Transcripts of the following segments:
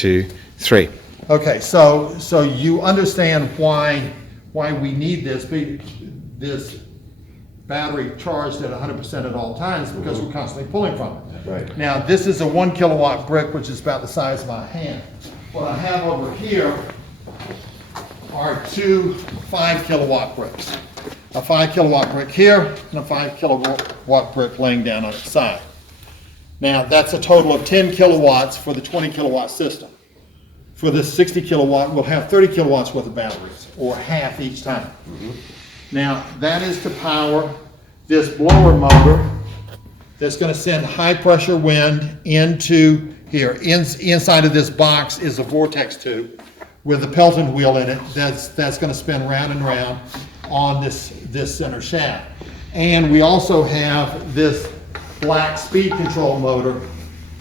2, 3. Okay, so you understand why we need this battery charged at 100% at all times, because we're constantly pulling from it. Right. Now, this is a 1 kilowatt brick, which is about the size of my hand. What I have over here are two 5 kilowatt bricks. A 5 kilowatt brick here and a 5 kilowatt brick laying down on its side. Now, that's a total of 10 kilowatts for the 20 kilowatt system. For this 60 kilowatt, we'll have 30 kilowatts worth of batteries, or half each time. Now, that is to power this blower motor that's going to send high pressure wind into here. Inside of this box is a vortex tube with a Pelton wheel in it that's going to spin round and round on this center shaft. And we also have this black speed control motor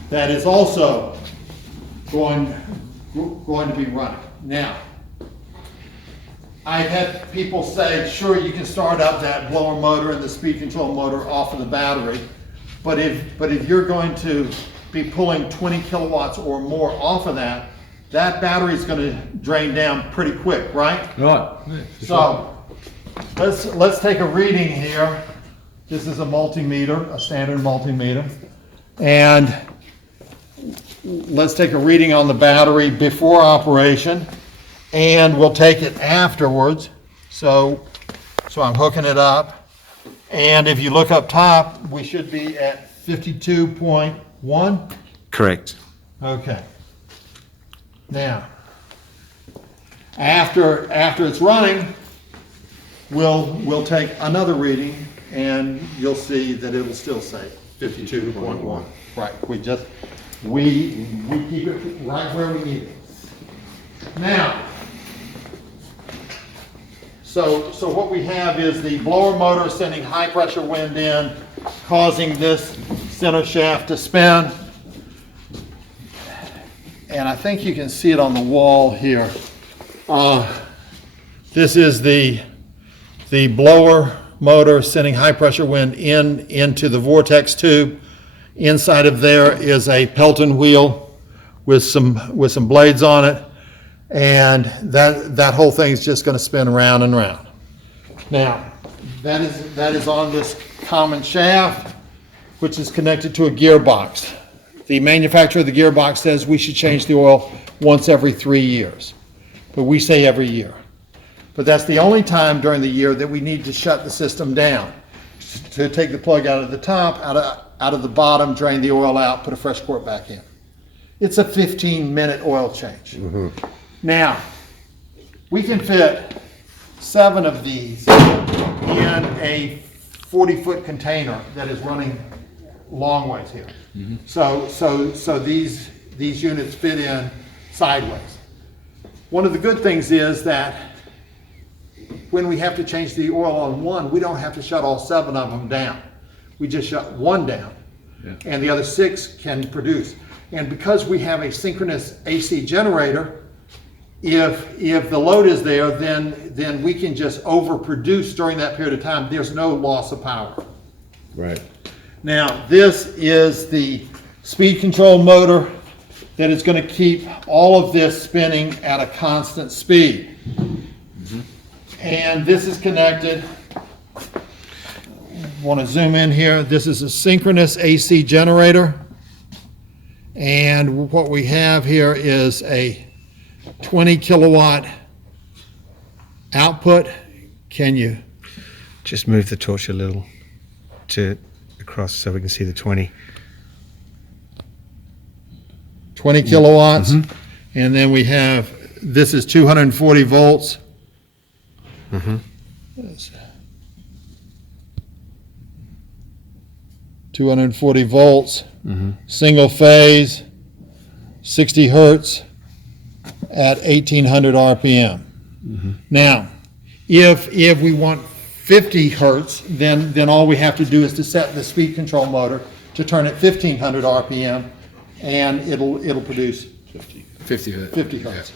that is also going to be running. Now, I've had people say, sure, you can start up that blower motor and the speed control motor off of the battery, but if you're going to be pulling 20 kilowatts or more off of that, that battery is going to drain down pretty quick, right? Right. So let's take a reading here. This is a multimeter, a standard multimeter, and let's take a reading on the battery before operation, and we'll take it afterwards. So I'm hooking it up, and if you look up top, we should be at 52.1. Correct. Okay. Now, after it's running, we'll take another reading, and you'll see that it'll still say 52.1. Right. We keep it right where we need it. Now, so what we have is the blower motor sending high pressure wind in, causing this center shaft to spin. And I think you can see it on the wall here. This is the blower motor sending high pressure wind into the vortex tube. Inside of there is a Pelton wheel with some blades on it, and that whole thing is just going to spin round and round. Now, that is on this common shaft, which is connected to a gearbox. The manufacturer of the gearbox says we should change the oil once every 3 years, but we say every year. But that's the only time during the year that we need to shut the system down, to take the plug out of the top, out of the bottom, drain the oil out, put a fresh quart back in. It's a 15-minute oil change. Now, we can fit 7 of these in a 40-foot container that is running long ways here. So these units fit in sideways. One of the good things is that when we have to change the oil on one, we don't have to shut all 7 of them down. We just shut one down, and the other 6 can produce. And because we have a synchronous AC generator, if the load is there, then we can just overproduce during that period of time. There's no loss of power. Right. Now, this is the speed control motor that is going to keep all of this spinning at a constant speed. And this is connected. Want to zoom in here. This is a synchronous AC generator. And what we have here is a 20 kilowatt output. Can you Just move the torch a little across so we can see the 20. 20 kilowatts? And then we have, this is 240 volts. 240 volts, single phase, 60 hertz at 1800 RPM. Now, if we want 50 hertz, then all we have to do is to set the speed control motor to turn at 1500 RPM, and it'll produce 50 hertz. 50 hertz.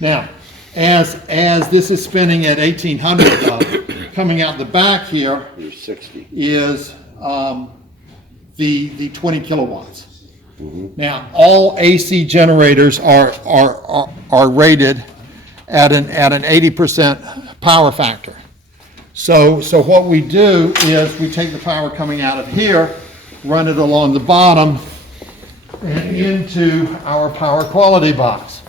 Now, as this is spinning at 1800, coming out the back here You're 60. is the 20 kilowatts. Now, all AC generators are rated at an 80% power factor. So what we do is we take the power coming out of here, run it along the bottom and into our power quality box.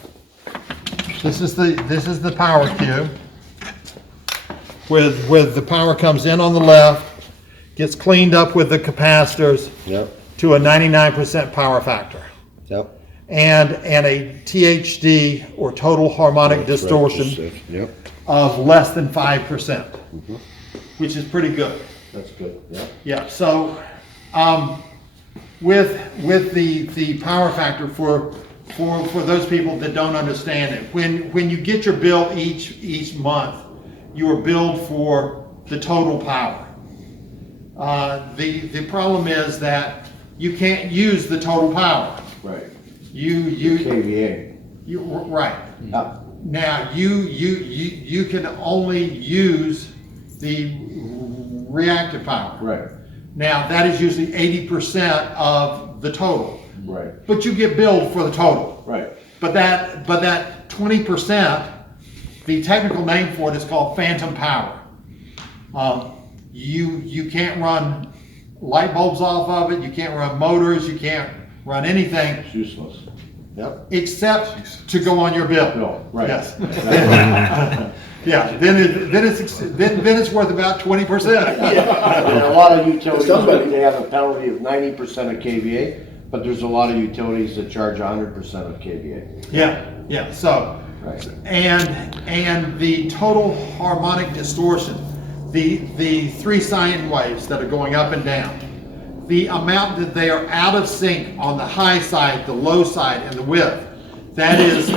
This is the power cube with the power comes in on the left, gets cleaned up with the capacitors Yep, to a 99% power factor. yep. And a THD, or total harmonic distortion, Yep, of less than 5%, which is pretty good. that's good, yep. Yeah, so with the power factor for those people that don't understand it, when you get your bill each month, you are billed for the total power. The problem is that you can't use the total power. Right. You KVA. right. Yep. Now you can only use the reactive power. Right, Now that is usually 80% of the total, right, but you get billed for the total. right. But that 20%, the technical name for it is called phantom power. You can't run light bulbs off of it. You can't run motors. You can't run anything It's useless. Yep. except to go on your bill. No, right. Yes. Yeah. Then it's worth about 20%. And a lot of utilities, they have a penalty of 90% of KVA, but there's a lot of utilities that charge 100% of KVA. Yeah. So, Right. and the total harmonic distortion, the three sine waves that are going up and down, the amount that they are out of sync on the high side, the low side, and the width, that is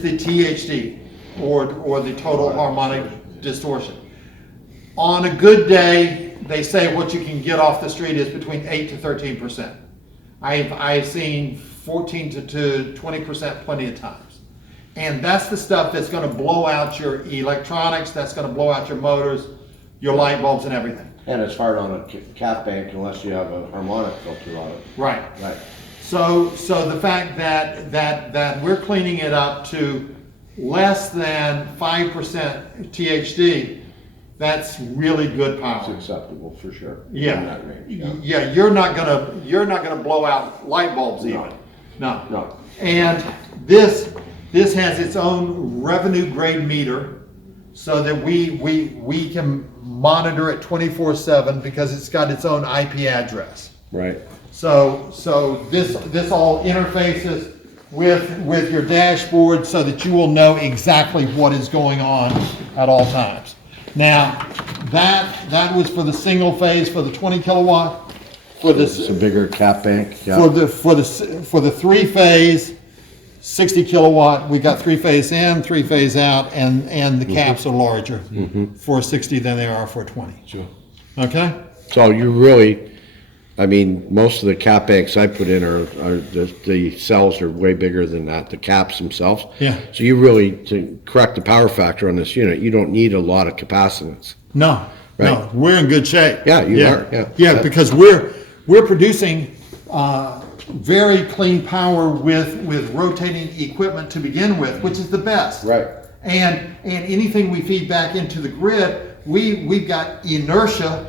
the THD, or the total harmonic distortion. On a good day, they say what you can get off the street is between 8 to 13%. I've seen 14 to 20% plenty of times. And that's the stuff that's going to blow out your electronics, that's going to blow out your motors, your light bulbs, and everything. And it's hard on a cap bank unless you have a harmonic filter on it. Right. Right. So the fact that we're cleaning it up to less than 5% THD, that's really good It's power. acceptable for sure. Yeah. In that range, yeah. Yeah, you're not gonna blow out light bulbs even. No. No. And this has its own revenue grade meter, so that we can monitor it 24/7 because it's got its own IP address. Right. So this all interfaces with your dashboard so that you will know exactly what is going on at all times. Now, that was for the single phase, for the 20 kilowatt. For It's a bigger cap bank, yeah. for the three phase 60 kilowatt, we got three phase in, three phase out, and the caps are larger for 60 than they are for 20. Sure. Okay? So you really, I mean, most of the cap banks I put in are the cells are way bigger than that, the caps themselves. Yeah. So you really, to correct the power factor on this unit, you don't need a lot of capacitance. No, Right. we're in good shape. Yeah, you are, yeah. Yeah, because we're producing very clean power with rotating equipment to begin with, which is the best. Right. And anything we feed back into the grid, we've got inertia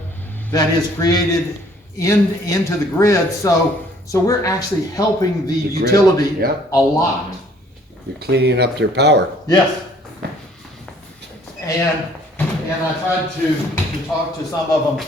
that is created into the grid, so we're actually helping the grid, utility yeah. a lot. You're cleaning up their power. Yes. And I tried to talk to some of them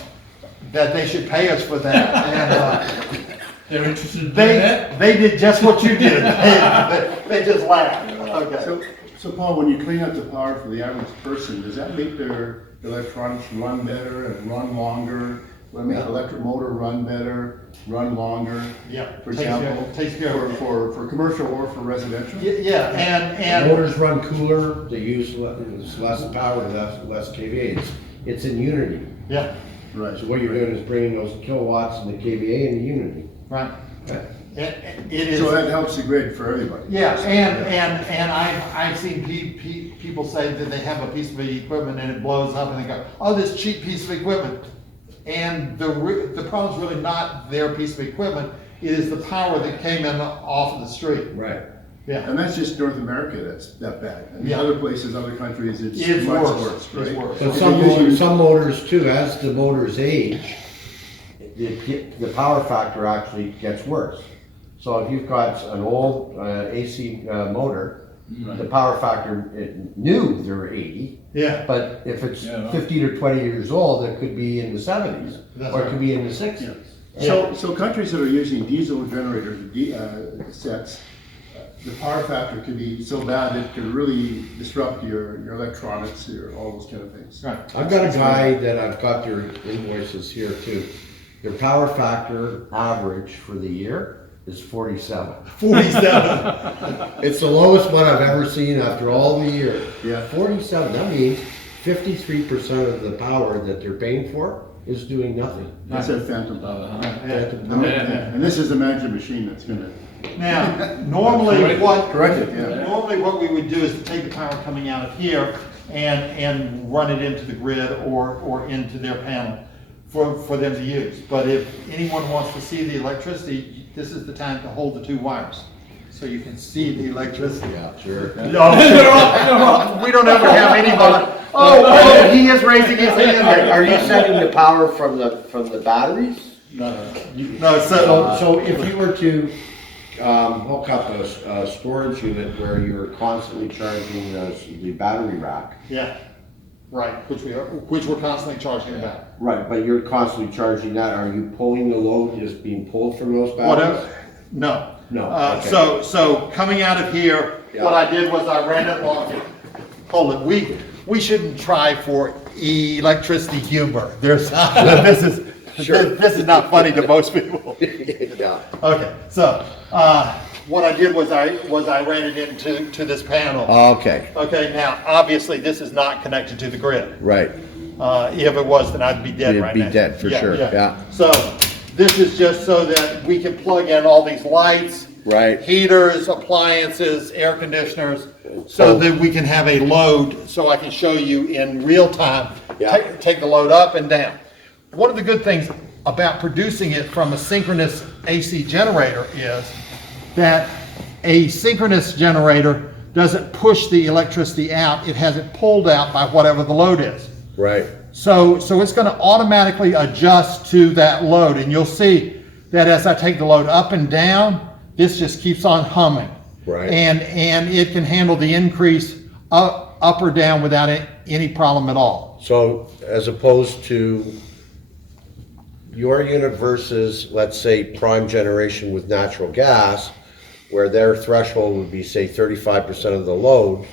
that they should pay us for that, and They're interested in doing that? they did just what you did. They just laughed. Okay. So Paul, when you clean up the power for the average person, does that make their electronics run better and run longer? Will it make the electric motor run better, run longer? Yeah, For takes care- example, takes care of it. for commercial or for residential? Yeah, and Motors run cooler, they use less power, less KVA. It's in unity. yeah, Right. So what you're doing is bringing those kilowatts and the KVA into unity. right. Okay. It is. So that helps the grid for everybody? Yeah, and I've seen people say that they have a piece of equipment and it blows up and they go, oh, this cheap piece of equipment. And the problem's really not their piece of equipment, It is the power that came in off of the street. Right. Yeah. And that's just North America, that's that bad. In Yeah. other places, other countries, it's It's much worse. worse, right? It's worse. But Okay, some usually- motors, some motors too, as the motors age, the power factor actually gets worse. So if you've got an old AC motor, the power factor, new they're 80, Yeah. but if it's Yeah. 15 or 20 years old, it could be in the 70s, That's or it right. could be in the 60s. So countries that are using diesel generators, sets, the power factor can be so bad it can really disrupt your electronics, all those kind of things. Right. I've got a guy that I've got their invoices here too. Their power factor average for the year is 47. 47. It's the lowest one I've ever seen after all the years. Yeah. 47, that means 53% of the power that they're paying for is doing nothing. That's a phantom power. Yeah. And this is the magic machine that's gonna Now, normally what correct it, yeah. normally what we would do is to take the power coming out of here and run it into the grid or into their panel for them to use. But if anyone wants to see the electricity, this is the time to hold the two wires so you can see the electricity. Yeah, sure. No, we don't ever have anybody. Oh, he is raising his hand. Are you setting the power from the batteries? No, So if you were to hook up a storage unit where you're constantly charging the battery rack. yeah, right, which we're constantly charging about. Right, but you're constantly charging that. Are you pulling the load is being pulled from those batteries? Whatever, no. No, okay. So coming out of here, Yeah. what I did was I ran it along. Hold it, we shouldn't try for electricity humor. This is not funny to most people. Yeah. Okay, so, what I did was I ran it into this panel. Okay, Okay, now, obviously, this is not connected to the grid. right. If it was, then I'd be dead You'd right be now. dead, for sure, yeah. So, this is just so that we can plug in all these lights. Right. Heaters, appliances, air conditioners, so that we can have a load, so I can show you in real time. Yeah. Take the load up and down. One of the good things about producing it from a synchronous AC generator is that a synchronous generator doesn't push the electricity out, it has it pulled out by whatever the load is. Right. So it's going to automatically adjust to that load, and you'll see that as I take the load up and down, this just keeps on humming. Right. And it can handle the increase up or down without any problem at all. So as opposed to your unit versus, let's say, prime generation with natural gas, where their threshold would be, say, 35% of the load,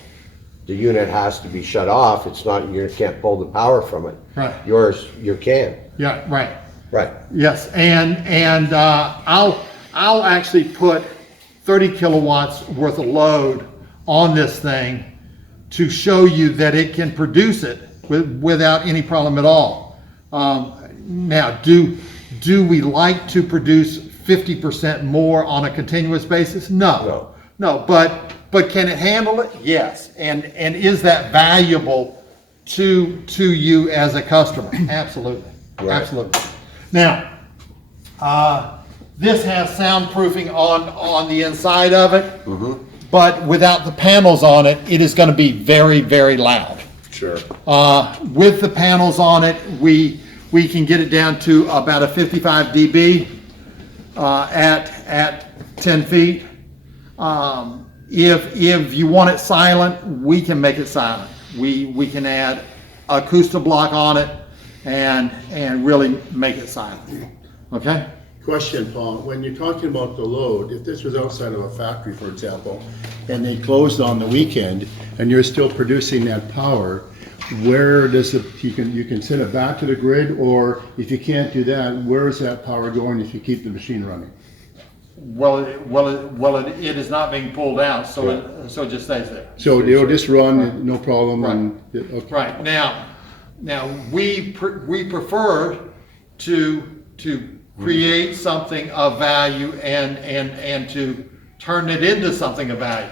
the unit has to be shut off. It's not, you can't pull the power from it. Right. Yours, you can. Yeah, right. Right. Yes, and I'll actually put 30 kilowatts worth of load on this thing to show you that it can produce it without any problem at all. Now, do we like to produce 50% more on a continuous basis? No. But can it handle it? Yes. And is that valuable to you as a customer? Absolutely. Right. Absolutely. Now, this has soundproofing on the inside of it, but without the panels on it, it is going to be very, very loud. Sure. With the panels on it, we can get it down to about a 55 dB at 10 feet. If you want it silent, we can make it silent. We can add acoustic block on it and really make it silent. Okay? Question, Paul, when you're talking about the load, if this was outside of a factory, for example, and they closed on the weekend, and you're still producing that power, where does it, you can send it back to the grid, or if you can't do that, where is that power going if you keep the machine running? It is not being pulled out, so it just stays there. So it'll just run, no problem, and, okay. Right, now we prefer to create something of value and to turn it into something of value.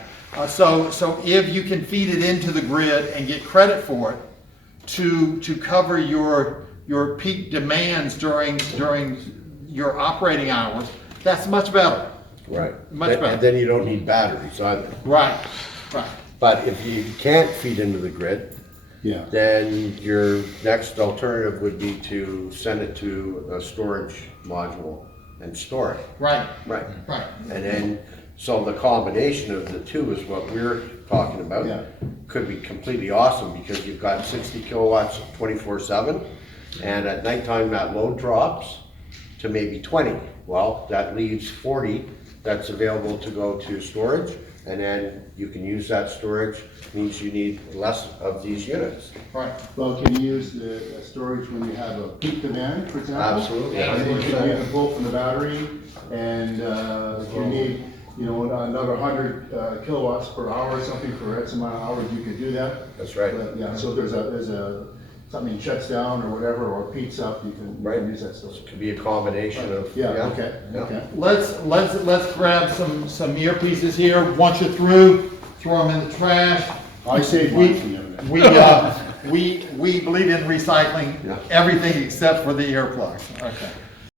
So if you can feed it into the grid and get credit for it to cover your peak demands during your operating hours, That's much better. Right. Much And better. then you don't need batteries either. Right, right. But if you can't feed into the grid, Yeah. then your next alternative would be to send it to a storage module and store it. Right, Right. right. And then, so the combination of the two is what we're talking about. Yeah. Could be completely awesome because you've got 60 kilowatts 24/7, and at nighttime that load drops to maybe 20. Well, that leaves 40 that's available to go to storage, and then you can use that storage, means you need less of these units. Right. Well, can you use the storage when you have a peak demand, for example? Absolutely. Yeah. And then you can pull from the battery, and if you need, you know, another 100 kilowatts per hour or something for X amount of hours, you can do that. That's right. But, yeah, so if there's a, something shuts down or whatever, or peaks up, you can use that storage. It could be a combination of. Yeah, okay, Yeah. okay. Let's grab some earpieces here. Once you're through, throw them in the trash. I saved mine from them. We believe in recycling Yeah. everything except for the earplugs. Okay.